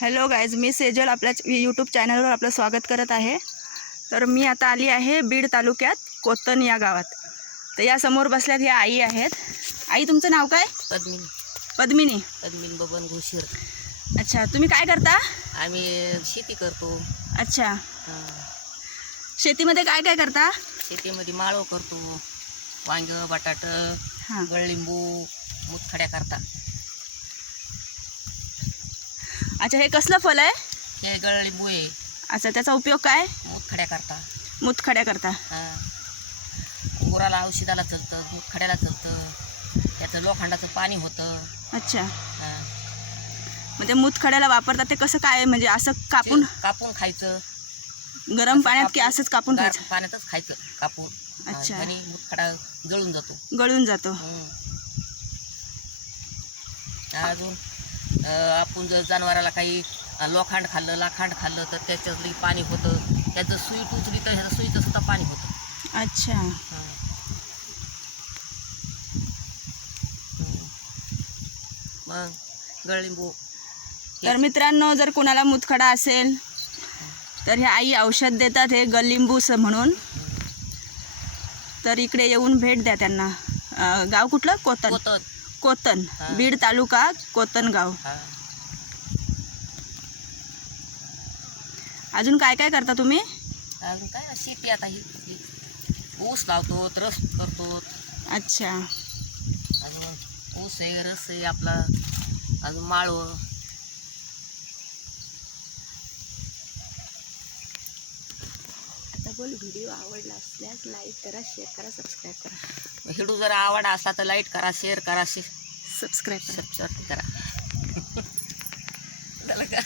Hello guys, मी सेजल आपल्या YouTube चॅनलवर आपलं स्वागत करत आहे। तर मी आता आली आहे बीड तालुक्यात कोतन या गावात। तर या समोर बसल्यात ह्या आई आहेत। आई, तुमचं नाव काय? पद्मिनी पद्मिनी पद्मिनी बबन घोशीर। अच्छा, तुम्ही काय करता? आम्ही शेती करतो। अच्छा, शेतीमध्ये काय काय करता? शेतीमध्ये माळव करतो, वांग, बटाट, हां, गळलिंबू, मुतखड्या करता। अच्छा, हे कसलं फल आहे? हे गळलिंबू आहे। अच्छा, त्याचा उपयोग काय? मुतखड्या करता। मुतखड्या करता। गुराला औषधाला चलतं, मुतखड्याला चलतं, त्याचं लोखंडाचं पाणी होतं। अच्छा, हां, म्हणजे मुतखड्याला वापरतात ते कसं काय? म्हणजे असं कापून कापून खायचं, गरम पाण्यात की असंच कापून गार खायचं? पाण्यातच खायचं कापून। अच्छा, आणि मुतखडा जळून जातो। गळून जातो। अजून आपण जर जनावराला काही लोखंड खाल्लं, लाखांड खाल्लं तर त्याच्यातलं पाणी होतं। त्याचं सुई टुचली तर ह्याचं सुईचं सुद्धा पाणी होतं। अच्छा, मग गळलिंबू तर मित्रांनो, जर कोणाला मुतखडा असेल तर ह्या आई औषध देतात, हे गलिंबूस म्हणून। तर इकडे येऊन भेट द्या त्यांना। गाव कुठलं? कोतन। कोतन। कोतन, हां. बीड तालुका, कोतन गाव। हां. अजून काय काय करता तुम्ही? अजून काय ना, शेती आता ही ऊस लावतो, रस करतो। अच्छा, अजून ऊस आहे, रस आहे आपला, अजून माळवं। आता बोल, व्हिडिओ आवडला असल्यास लाईक करा, शेअर करा, सबस्क्राईब करा। व्हिडिओ जर आवड असला तर लाईक करा, शेअर करा, सबस्क्राईब करा। सबस्क्राईब करा। झालं का?